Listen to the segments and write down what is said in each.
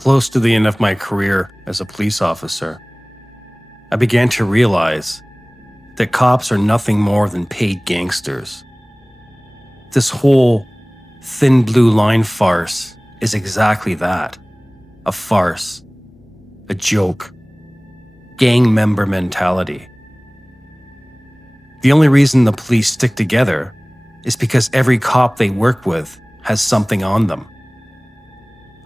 Close to the end of my career as a police officer, I began to realize that cops are nothing more than paid gangsters. This whole thin blue line farce is exactly that. A farce. A joke. Gang member mentality. The only reason the police stick together is because every cop they work with has something on them.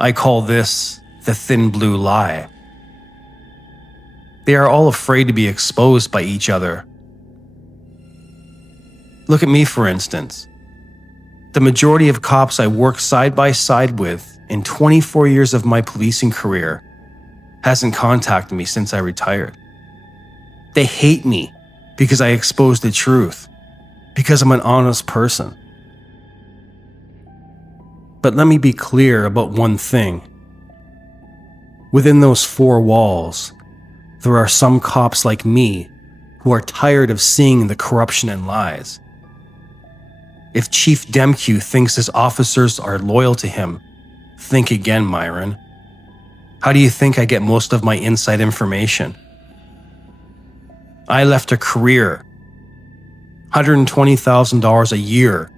I call this the thin blue lie. They are all afraid to be exposed by each other. Look at me, for instance. The majority of cops I work side by side with in 24 years of my policing career hasn't contacted me since I retired. They hate me because I expose the truth, because I'm an honest person. But let me be clear about one thing. Within those four walls, there are some cops like me who are tired of seeing the corruption and lies. If Chief Demkew thinks his officers are loyal to him, think again, Myron. How do you think I get most of my inside information? I left a career, $120,000 a year,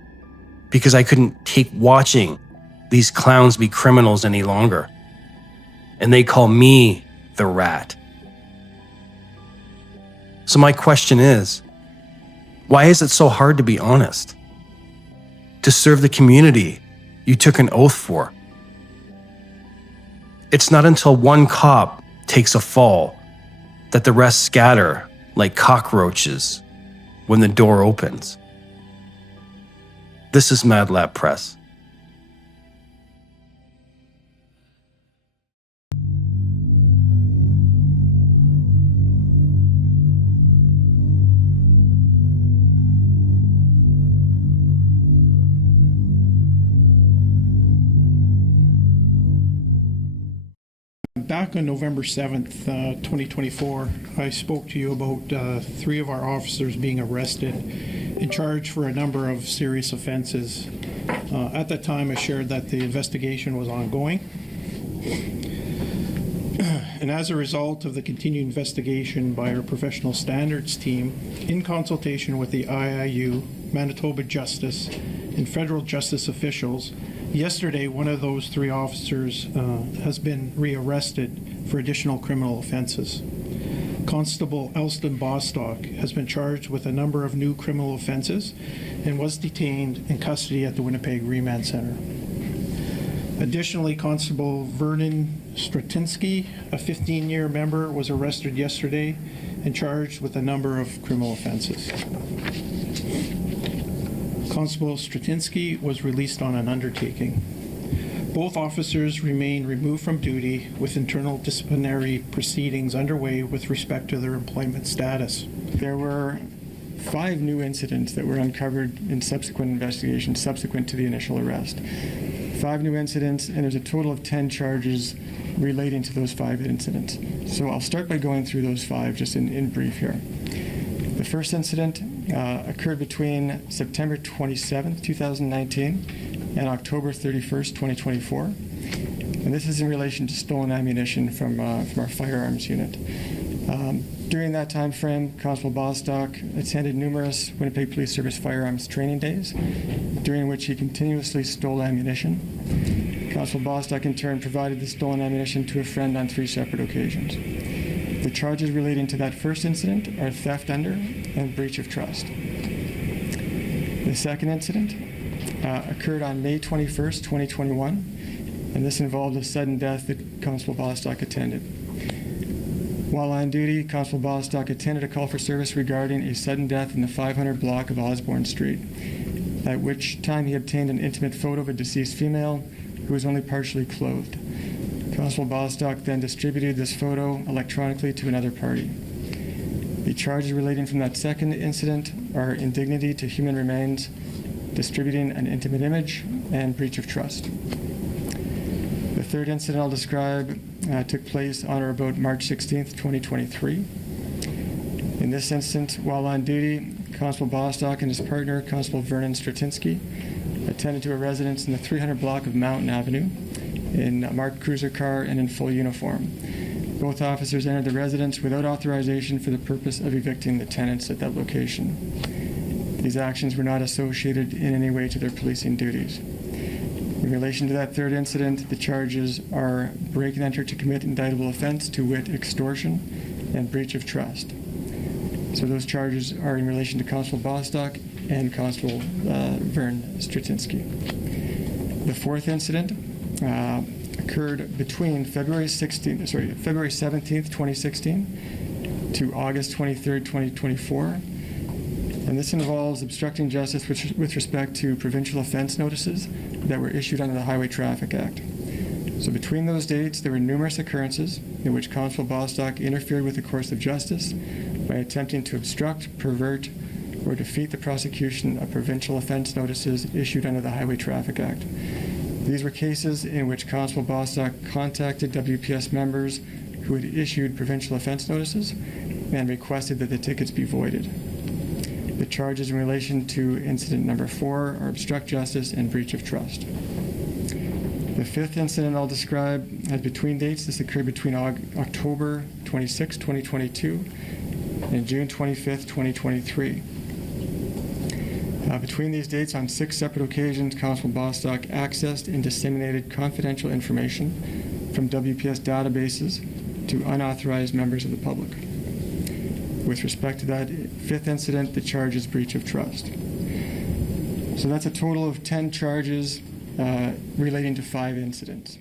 because I couldn't take watching these clowns be criminals any longer. And they call me the rat. So my question is, why is it so hard to be honest? To serve the community you took an oath for? It's not until one cop takes a fall that the rest scatter like cockroaches when the door opens. This is Mad Lab Press. Back on November 7th, 2024, I spoke to you about 3 of our officers being arrested and charged for a number of serious offenses. At that time, I shared that the investigation was ongoing. And as a result of the continued investigation by our professional standards team, in consultation with the IIU, Manitoba Justice, and federal justice officials, yesterday, one of those 3 officers has been rearrested for additional criminal offenses. Constable Elston Bostock has been charged with a number of new criminal offenses and was detained in custody at the Winnipeg Remand Center. Additionally, Constable Vernon Stratinsky, a 15-year member, was arrested yesterday and charged with a number of criminal offenses. Constable Stratinsky was released on an undertaking. Both officers remain removed from duty with internal disciplinary proceedings underway with respect to their employment status. There were 5 new incidents that were uncovered in subsequent investigations subsequent to the initial arrest. 5 new incidents, and there's a total of 10 charges relating to those 5 incidents. So I'll start by going through those 5 just in brief here. The first incident occurred between September 27th, 2019 and October 31st, 2024. And this is in relation to stolen ammunition from our firearms unit. During that time frame, Constable Bostock attended numerous Winnipeg Police Service firearms training days, during which he continuously stole ammunition. Constable Bostock in turn provided the stolen ammunition to a friend on 3 separate occasions. The charges relating to that first incident are theft under and breach of trust. The second incident occurred on May 21st, 2021, and this involved a sudden death that Constable Bostock attended. While on duty, Constable Bostock attended a call for service regarding a sudden death in the 500 block of Osborne Street, at which time he obtained an intimate photo of a deceased female who was only partially clothed. Constable Bostock then distributed this photo electronically to another party. The charges relating from that second incident are indignity to human remains, distributing an intimate image, and breach of trust. The third incident I'll describe took place on or about March 16th, 2023. In this instance, while on duty, Constable Bostock and his partner, Constable Vernon Stratinsky, attended to a residence in the 300 block of Mountain Avenue in a marked cruiser car and in full uniform. Both officers entered the residence without authorization for the purpose of evicting the tenants at that location. These actions were not associated in any way to their policing duties. In relation to that third incident, the charges are break and enter to commit indictable offense, to wit, extortion and breach of trust. So those charges are in relation to Constable Bostock and Constable Vern Straczynski. The fourth incident occurred between February 17th, 2016 to August 23rd, 2024. And this involves obstructing justice with respect to provincial offense notices that were issued under the Highway Traffic Act. So between those dates, there were numerous occurrences in which Constable Bostock interfered with the course of justice by attempting to obstruct, pervert, or defeat the prosecution of provincial offense notices issued under the Highway Traffic Act. These were cases in which Constable Bostock contacted WPS members who had issued provincial offense notices and requested that the tickets be voided. The charges in relation to incident number 4 are obstruct justice and breach of trust. The fifth incident I'll describe has between dates. This occurred between October 26, 2022 and June 25th, 2023. Between these dates, on 6 separate occasions, Constable Bostock accessed and disseminated confidential information from WPS databases to unauthorized members of the public. With respect to that fifth incident, the charge is breach of trust. So that's a total of 10 charges relating to 5 incidents.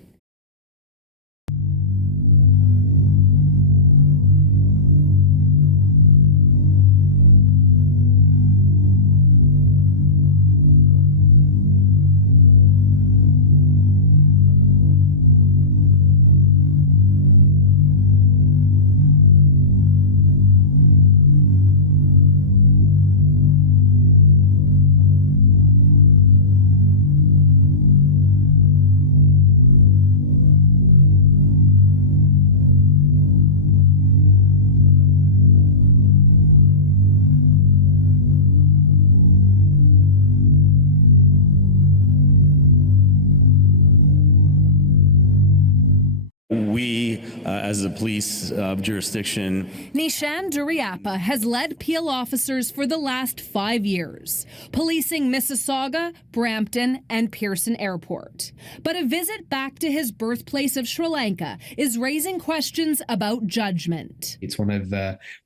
We, as a police jurisdiction, Nishan Duriappa has led Peel officers for the last 5 years, policing Mississauga, Brampton, and Pearson Airport. But a visit back to his birthplace of Sri Lanka is raising questions about judgment. It's one of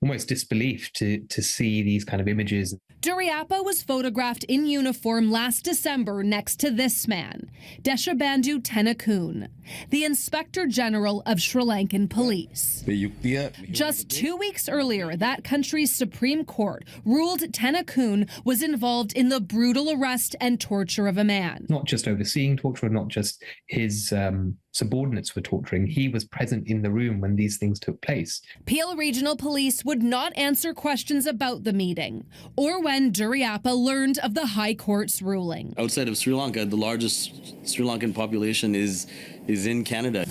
almost disbelief to see these kind of images. Duriappa was photographed in uniform last December next to this man, Deshabandhu Tennakoon, the Inspector General of Sri Lankan Police. Just 2 weeks earlier, that country's Supreme Court ruled Tennakoon was involved in the brutal arrest and torture of a man. Not just overseeing torture, not just his subordinates were torturing. He was present in the room when these things took place. Peel Regional Police would not answer questions about the meeting or when Duriappa learned of the High Court's ruling. outside of Sri Lanka, the largest Sri Lankan population is in Canada.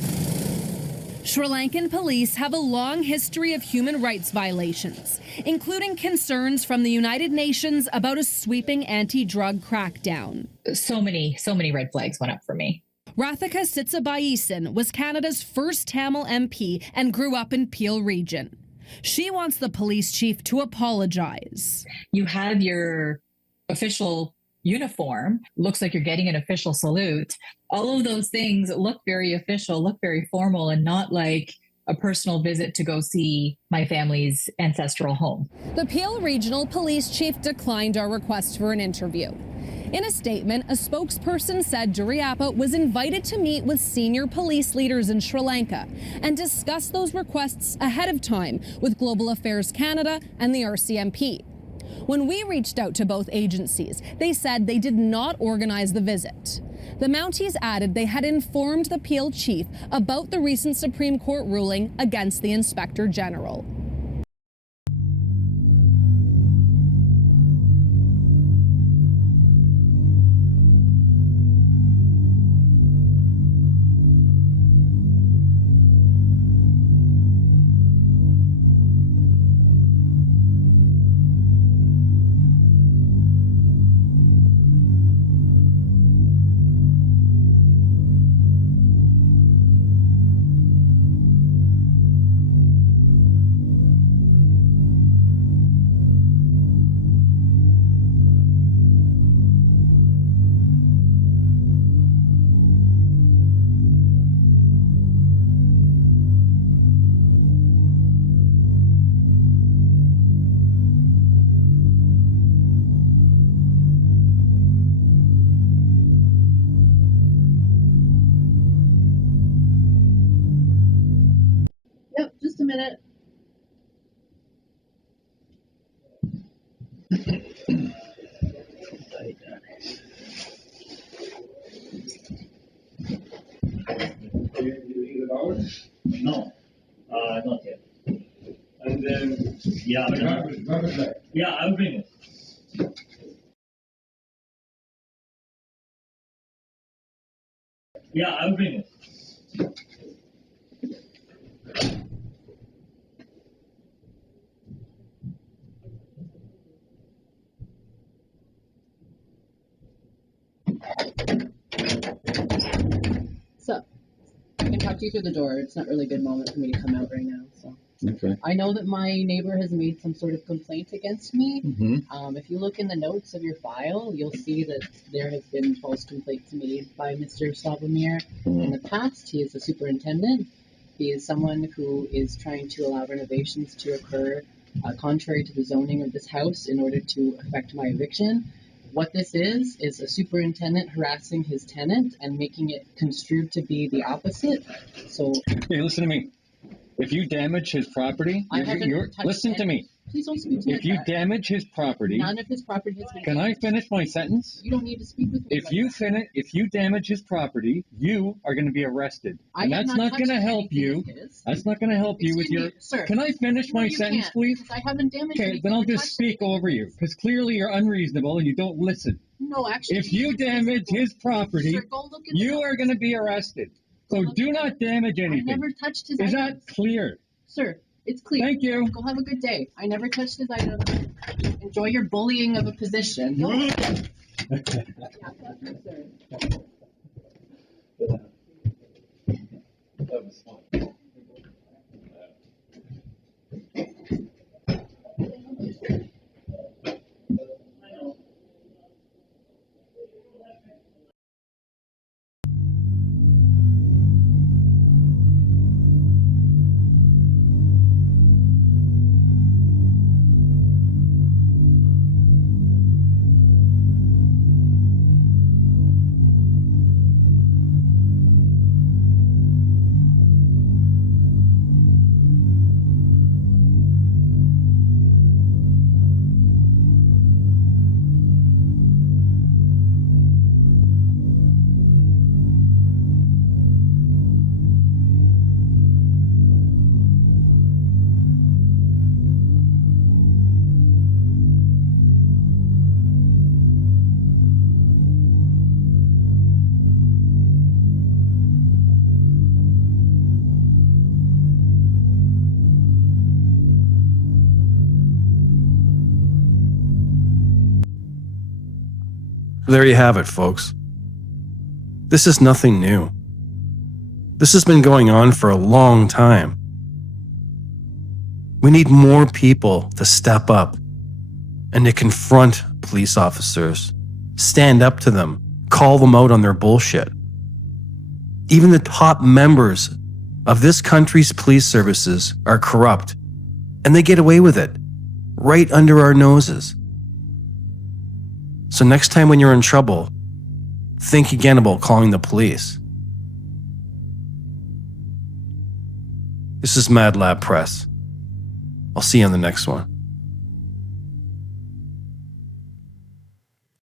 Sri Lankan police have a long history of human rights violations, including concerns from the United Nations about a sweeping anti-drug crackdown. So many red flags went up for me. Rathika Sitsabayisan was Canada's first Tamil MP and grew up in Peel Region. She wants the police chief to apologize. You have your official uniform, looks like you're getting an official salute. All of those things look very official, look very formal, and not like a personal visit to go see my family's ancestral home. The Peel Regional Police Chief declined our request for an interview. In a statement, a spokesperson said Duriappa was invited to meet with senior police leaders in Sri Lanka and discuss those requests ahead of time with Global Affairs Canada and the RCMP. When we reached out to both agencies, they said they did not organize the visit. The Mounties added they had informed the Peel chief about the recent Supreme Court ruling against the Inspector General. Yeah, yeah, I'll bring it. Yeah, I'll bring it. So, I can talk to you through the door. It's not really a good moment for me to come out right now. So, Okay. I know that my neighbor has made some sort of complaint against me. If you look in the notes of your file, you'll see that there have been false complaints made by Mr. Slavomir. In the past, he is a superintendent. He is someone who is trying to allow renovations to occur contrary to the zoning of this house in order to effect my eviction. What this is a superintendent harassing his tenant and making it construed to be the opposite. So, Hey, listen to me. If you damage his property, listen to me. Please don't speak to me. If you damage his property, None of his property has been can I finish my sentence? You don't need to speak with me. If you damage his property, you are going to be arrested. And that's not going to help you. That's not going to help you with your. Sir. Can I finish my sentence, please? I haven't damaged Okay, then I'll just speak over you because clearly you're unreasonable and you don't listen. No, actually. If you damage his property, Sir, go look at you are going to be arrested. So do not damage I anything. never touched his Is items. that clear? Sir, it's clear. Thank you. Go have a good day. I never touched his items. Enjoy your bullying of a position. No. Yeah, that's it, sir. That was fun. There you have it, folks. This is nothing new. This has been going on for a long time. We need more people to step up and to confront police officers, stand up to them, call them out on their bullshit. Even the top members of this country's police services are corrupt, and they get away with it right under our noses. So next time when you're in trouble, think again about calling the police. This is Mad Lab Press. I'll see you on the next one.